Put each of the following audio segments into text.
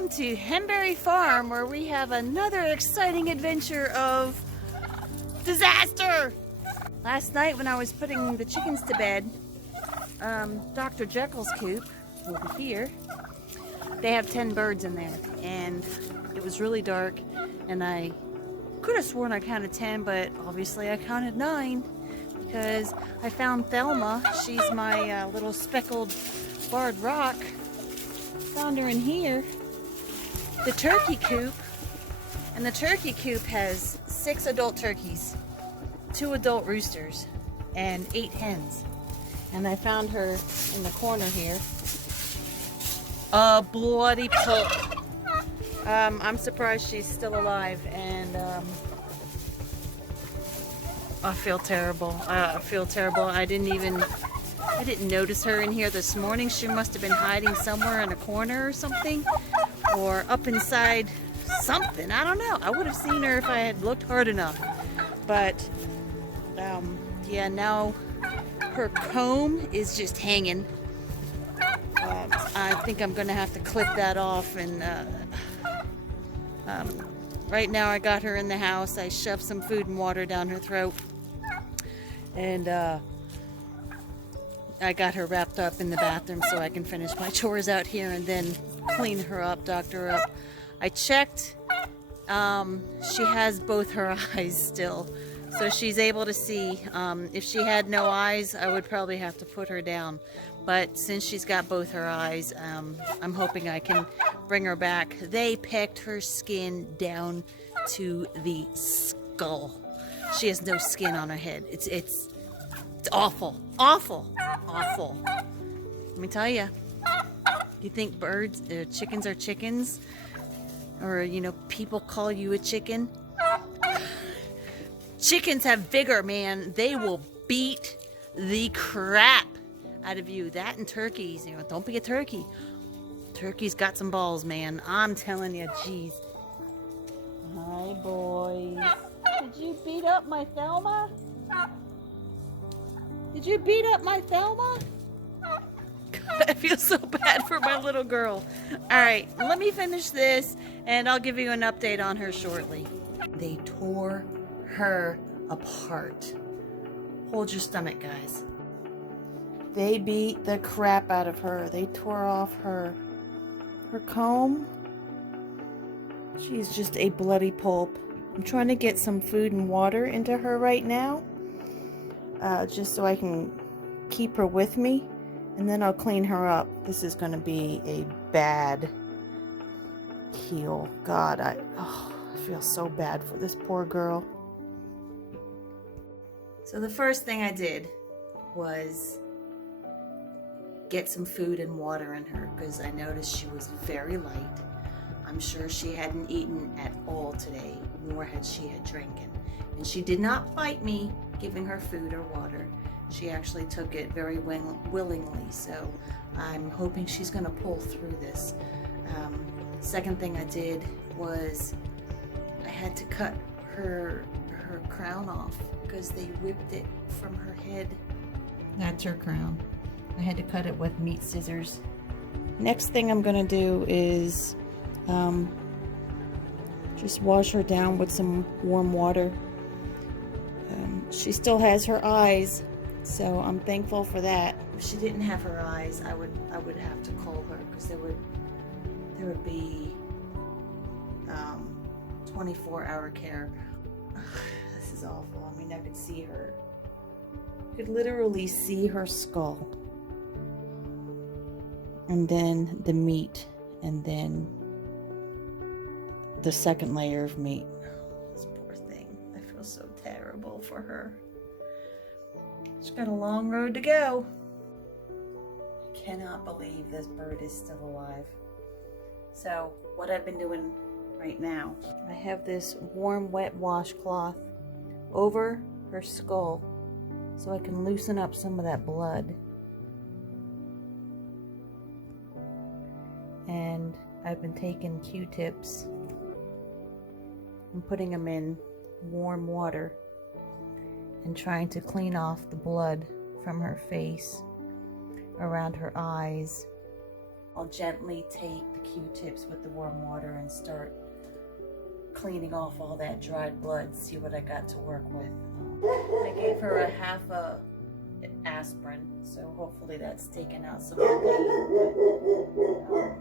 welcome to Henberry Farm, where we have another exciting adventure of disaster. Last night when I was putting the chickens to bed, Dr. Jekyll's coop over here, they have 10 birds in there, and it was really dark, and I could have sworn I counted 10, but obviously I counted 9 because I found Thelma. She's my little speckled barred rock. Found her in here, the turkey coop, and the turkey coop has 6 adult turkeys, 2 adult roosters, and 8 hens. And I found her in the corner here, a bloody pulp. I'm surprised she's still alive, and I feel terrible. I didn't notice her in here this morning. She must have been hiding somewhere in a corner or something, or up inside something. I don't know. I would have seen her if I had looked hard enough. But yeah, now her comb is just hanging. I think I'm gonna have to clip that off. And right now I got her in the house. I shoved some food and water down her throat, and I got her wrapped up in the bathroom so I can finish my chores out here and then clean her up, doctor her up. I checked. She has both her eyes still, so she's able to see. If she had no eyes, I would probably have to put her down. But since she's got both her eyes, I'm hoping I can bring her back. They pecked her skin down to the skull. She has no skin on her head. It's awful, awful, awful. Let me tell you. You think chickens are chickens? Or, you know, people call you a chicken? Chickens have vigor, man. They will beat the crap out of you. That and turkeys. You know, don't be a turkey. Turkey's got some balls, man. I'm telling you, jeez. Hi, boys. Did you beat up my Thelma? Did you beat up my Thelma? God, I feel so bad for my little girl. Alright, let me finish this and I'll give you an update on her shortly. They tore her apart. Hold your stomach, guys. They beat the crap out of her. They tore off her comb. She's just a bloody pulp. I'm trying to get some food and water into her right now. Just so I can keep her with me, and then I'll clean her up. This is going to be a bad heal. God, I feel so bad for this poor girl. So the first thing I did was get some food and water in her, because I noticed she was very light. I'm sure she hadn't eaten at all today, nor had she had drinking. And she did not fight me giving her food or water. She actually took it very willingly, so I'm hoping she's going to pull through this. Second thing I did was I had to cut her crown off because they whipped it from her head. That's her crown. I had to cut it with meat scissors. Next thing I'm going to do is just wash her down with some warm water. She still has her eyes, so I'm thankful for that. If she didn't have her eyes, I would have to call her, because there would be 24-hour care. This is awful. I mean, I could see her. I could literally see her skull, and then the meat, and then the second layer of meat. This poor thing. I feel so terrible for her. She's got a long road to go. I cannot believe this bird is still alive. So what I've been doing right now, I have this warm wet washcloth over her skull so I can loosen up some of that blood. And I've been taking Q-tips and putting them in warm water and trying to clean off the blood from her face, around her eyes, I'll gently take the Q-tips with the warm water and start cleaning off all that dried blood, see what I got to work with. I gave her a half a aspirin, so hopefully that's taken out some of the pain.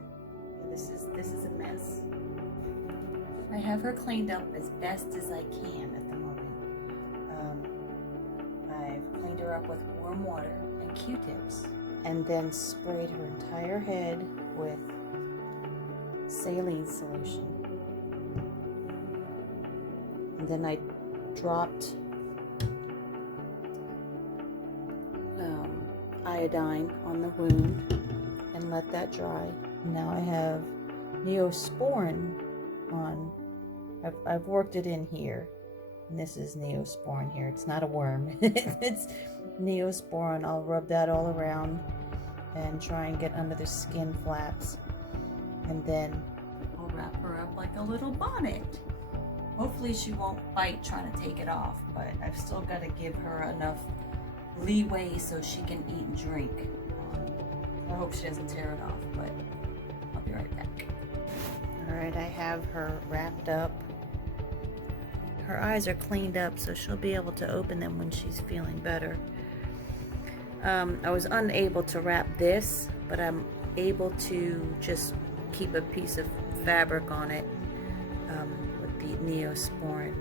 This is a mess. I have her cleaned up as best as I can at the moment. I've cleaned her up with warm water and Q-tips, and then sprayed her entire head with saline solution. And then I dropped iodine on the wound and let that dry. Now I have Neosporin on. I've worked it in here. And this is Neosporin here. It's not a worm. It's Neosporin. I'll rub that all around and try and get under the skin flaps. And then I'll wrap her up like a little bonnet. Hopefully she won't bite trying to take it off, but I've still got to give her enough leeway so she can eat and drink. I hope she doesn't tear it off, but I'll be right back. Alright, I have her wrapped up. Her eyes are cleaned up, so she'll be able to open them when she's feeling better. I was unable to wrap this, but I'm able to just keep a piece of fabric on it with the Neosporin.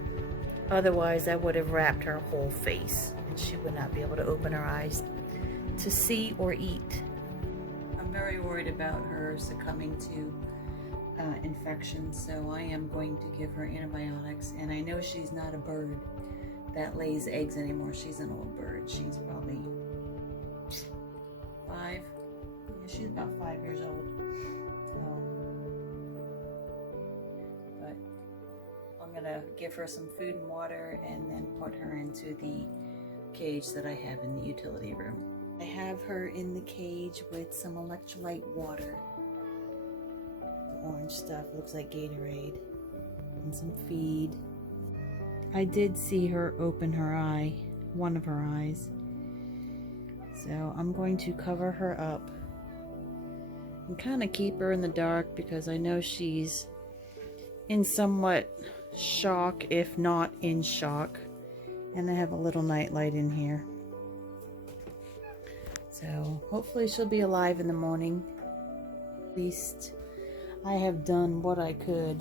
Otherwise, I would have wrapped her whole face, and she would not be able to open her eyes to see or eat. I'm very worried about her succumbing to infection, so I am going to give her antibiotics. And I know she's not a bird that lays eggs anymore. She's an old bird. She's probably 5. Yeah, she's about 5 years old. But I'm gonna give her some food and water and then put her into the cage that I have in the utility room. I have her in the cage with some electrolyte water. Orange stuff, looks like Gatorade, and some feed. I did see her open her eye, one of her eyes, so I'm going to cover her up and kind of keep her in the dark because I know she's in somewhat shock, if not in shock. And I have a little nightlight in here, so hopefully she'll be alive in the morning. At least I have done what I could.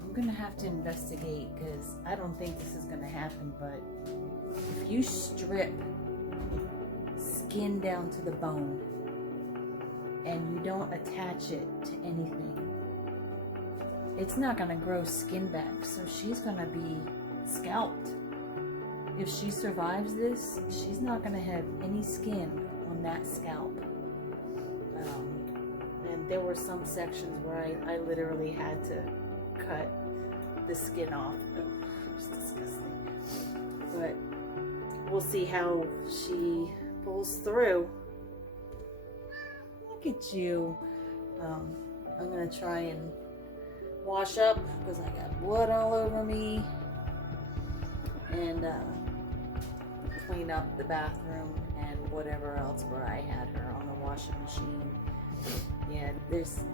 I'm gonna have to investigate because I don't think this is gonna happen, but if you strip skin down to the bone and you don't attach it to anything, it's not gonna grow skin back, so she's gonna be scalped. If she survives this, she's not going to have any skin on that scalp. And there were some sections where I literally had to cut the skin off. It's disgusting. But we'll see how she pulls through. Look at you. I'm going to try and wash up because I got blood all over me. And clean up the bathroom and whatever else where I had her on the washing machine. Yeah, there's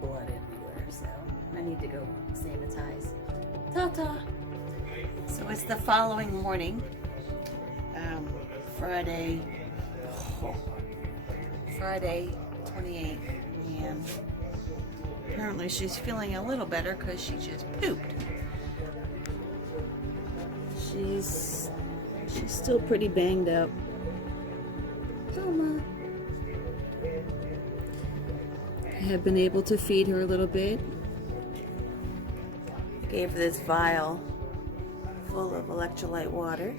blood everywhere, so I need to go sanitize. Ta-ta! So it's the following morning, Friday 28th, and apparently she's feeling a little better because she just pooped. She's still pretty banged up. Thelma. I have been able to feed her a little bit. I gave her this vial full of electrolyte water.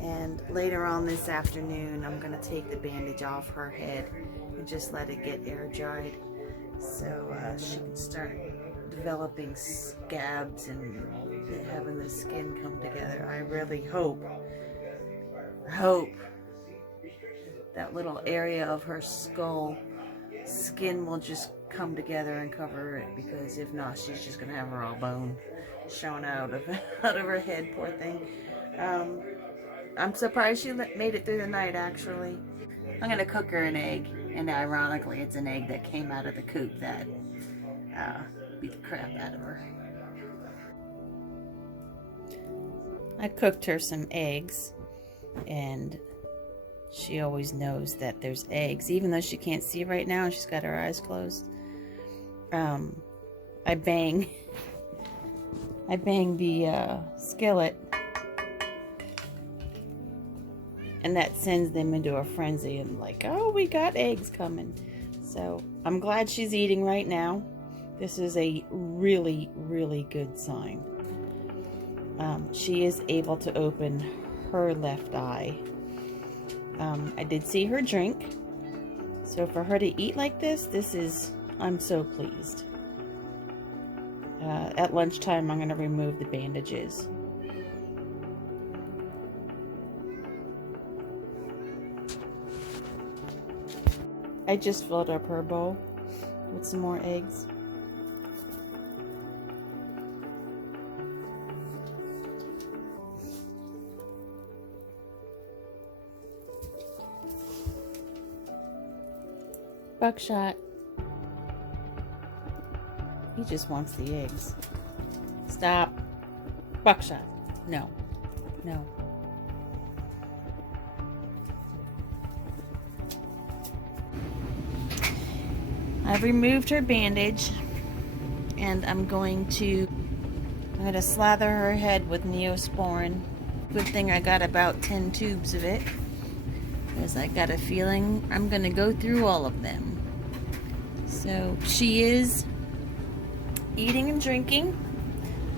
And later on this afternoon, I'm going to take the bandage off her head and just let it get air dried so she can start developing scabs and having the skin come together. I really hope that little of her skull skin will just come together and cover it, because if not, she's just gonna have her all bone showing out of her head, poor thing. I'm surprised she made it through the night, actually. I'm gonna cook her an egg, and ironically, it's an egg that came out of the coop that beat the crap out of her. I cooked her some eggs, and she always knows that there's eggs, even though she can't see right now and she's got her eyes closed. I bang the skillet, and that sends them into a frenzy and like, oh, we got eggs coming. So I'm glad she's eating right now. This is a really, really good sign. She is able to open her left eye. I did see her drink. So for her to eat like this, I'm so pleased. At lunchtime, I'm going to remove the bandages. I just filled up her bowl with some more eggs. Buckshot. He just wants the eggs. Stop. Buckshot. No. No. I've removed her bandage, and I'm going to slather her head with Neosporin. Good thing I got about 10 tubes of it, because I got a feeling I'm going to go through all of them. So she is eating and drinking,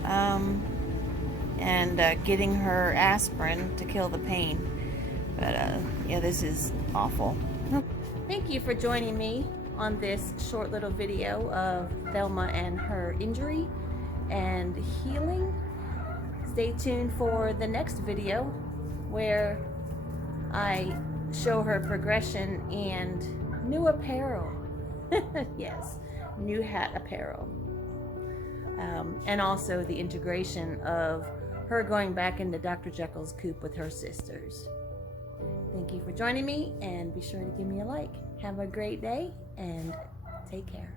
and getting her aspirin to kill the pain. But yeah, this is awful. Thank you for joining me on this short little video of Thelma and her injury and healing. Stay tuned for the next video where I show her progression and new apparel. Yes, new hat apparel. And also the integration of her going back into Dr. Jekyll's coop with her sisters. Thank you for joining me, and be sure to give me a like. Have a great day, and take care.